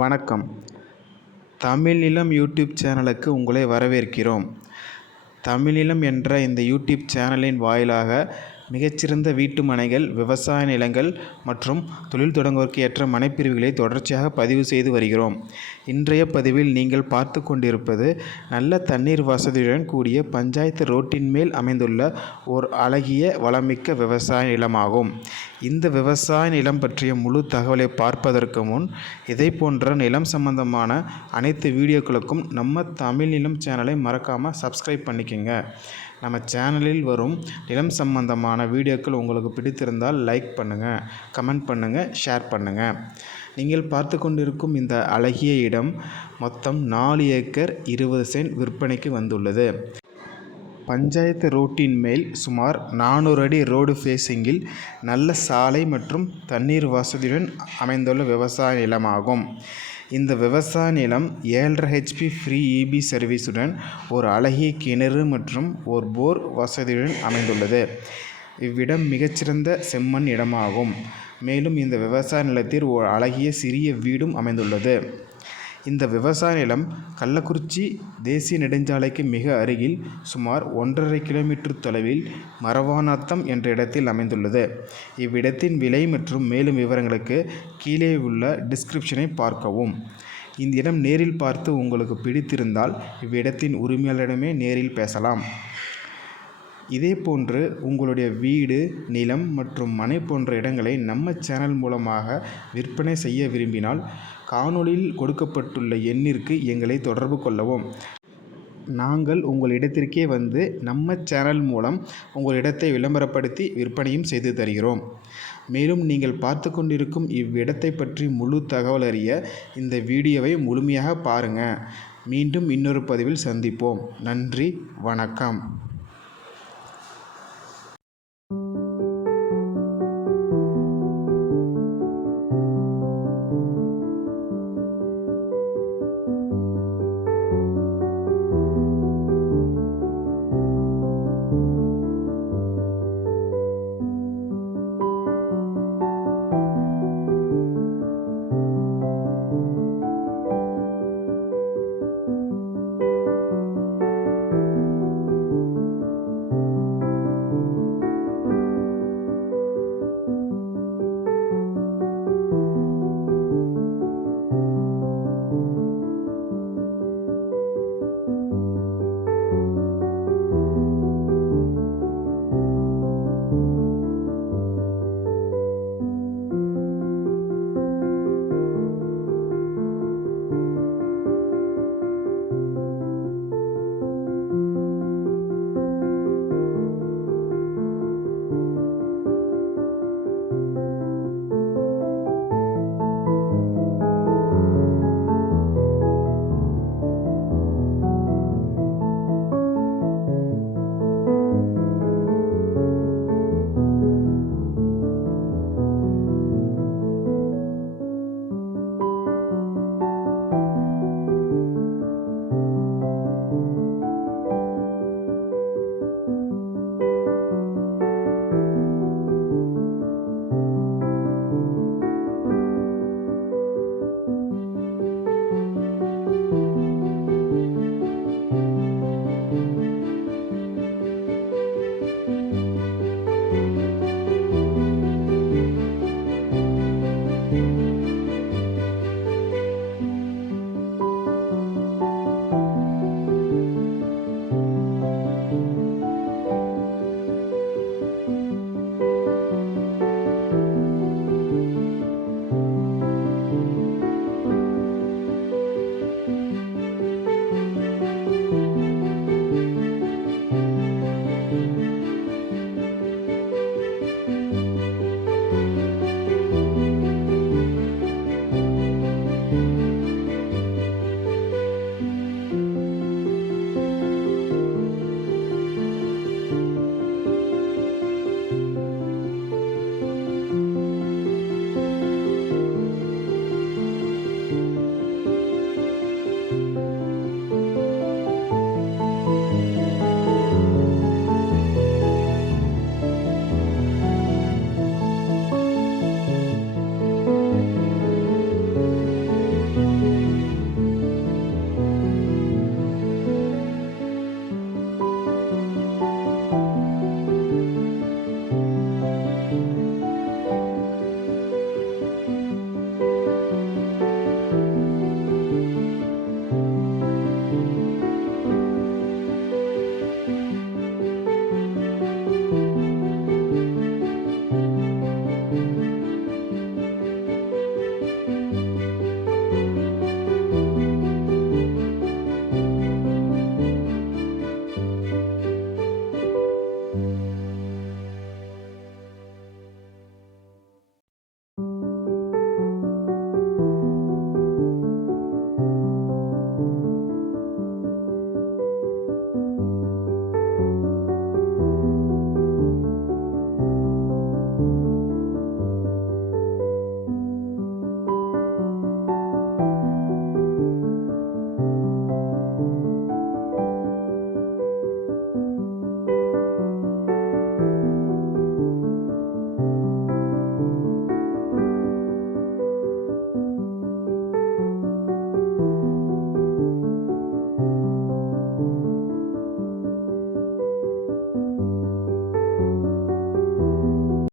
வணக்கம். தமிழ்நிலம் யூடியூப் சேனலுக்கு உங்களை வரவேற்கிறோம். தமிழ்நிலம் என்ற இந்த யூடியூப் சேனலின் வாயிலாக மிகச்சிறந்த வீட்டு மனைகள், விவசாய நிலங்கள் மற்றும் தொழில் தொடங்குவோருக்கு ஏற்ற மனைப்பிரிவுகளை தொடர்ச்சியாக பதிவு செய்து வருகிறோம். இன்றைய பதிவில் நீங்கள் பார்த்து கொண்டிருப்பது நல்ல தண்ணீர் வசதியுடன் கூடிய பஞ்சாயத்து ரோட்டின் மேல் அமைந்துள்ள ஓர் அழகிய வளமிக்க விவசாய நிலமாகும். இந்த விவசாய நிலம் பற்றிய முழு தகவலை பார்ப்பதற்கு முன் இதை போன்ற நிலம் சம்பந்தமான அனைத்து வீடியோக்களுக்கும் நம்ம தமிழ் நிலம் சேனலை மறக்காமல் சப்ஸ்கிரைப் பண்ணிக்கோங்க. நம்ம சேனலில் வரும் நிலம் சம்பந்தமான வீடியோக்கள் உங்களுக்கு பிடித்திருந்தால் லைக் பண்ணுங்கள், கமெண்ட் பண்ணுங்கள், ஷேர் பண்ணுங்கள். நீங்கள் பார்த்து கொண்டிருக்கும் இந்த அழகிய இடம் மொத்தம் 4 ஏக்கர் 20 சென்ட் விற்பனைக்கு வந்துள்ளது. பஞ்சாயத்து ரோட்டின் மேல் சுமார் 400 அடி ரோடு ஃபேஸிங்கில் நல்ல சாலை மற்றும் தண்ணீர் வசதியுடன் அமைந்துள்ள விவசாய நிலமாகும். இந்த விவசாய நிலம் 7.5 HP ஃப்ரீ EB சர்வீஸுடன் ஒரு அழகிய கிணறு மற்றும் ஒரு போர் வசதியுடன் அமைந்துள்ளது. இவ்விடம் மிகச்சிறந்த செம்மண் இடமாகும். மேலும் இந்த விவசாய நிலத்தில் ஒரு அழகிய சிறிய வீடும் அமைந்துள்ளது. இந்த விவசாய நிலம் கள்ளக்குறிச்சி தேசிய நெடுஞ்சாலைக்கு மிக அருகில் சுமார் 1.5 கிலோமீட்டர் தொலைவில் மரவாநத்தம் என்ற இடத்தில் அமைந்துள்ளது. இவ்விடத்தின் விலை மற்றும் மேலும் விவரங்களுக்கு கீழே உள்ள டிஸ்கிரிப்ஷனை பார்க்கவும். இந்த இடம் நேரில் பார்த்து உங்களுக்கு பிடித்திருந்தால் இவ்விடத்தின் உரிமையாளரிடமே நேரில் பேசலாம். இதேபோன்று உங்களுடைய வீடு, நிலம் மற்றும் மனை போன்ற இடங்களை நம்ம சேனல் மூலமாக விற்பனை செய்ய விரும்பினால் காணொளியில் கொடுக்கப்பட்டுள்ள எண்ணிற்கு எங்களை தொடர்பு கொள்ளவும். நாங்கள் உங்கள் இடத்திற்கே வந்து நம்ம சேனல் மூலம் உங்கள் இடத்தை விளம்பரப்படுத்தி விற்பனையும் செய்து தருகிறோம். மேலும் நீங்கள் பார்த்து கொண்டிருக்கும் இவ்விடத்தை பற்றி முழு தகவல் அறிய இந்த வீடியோவை முழுமையாக பாருங்கள். மீண்டும் இன்னொரு பதிவில் சந்திப்போம். நன்றி, வணக்கம்.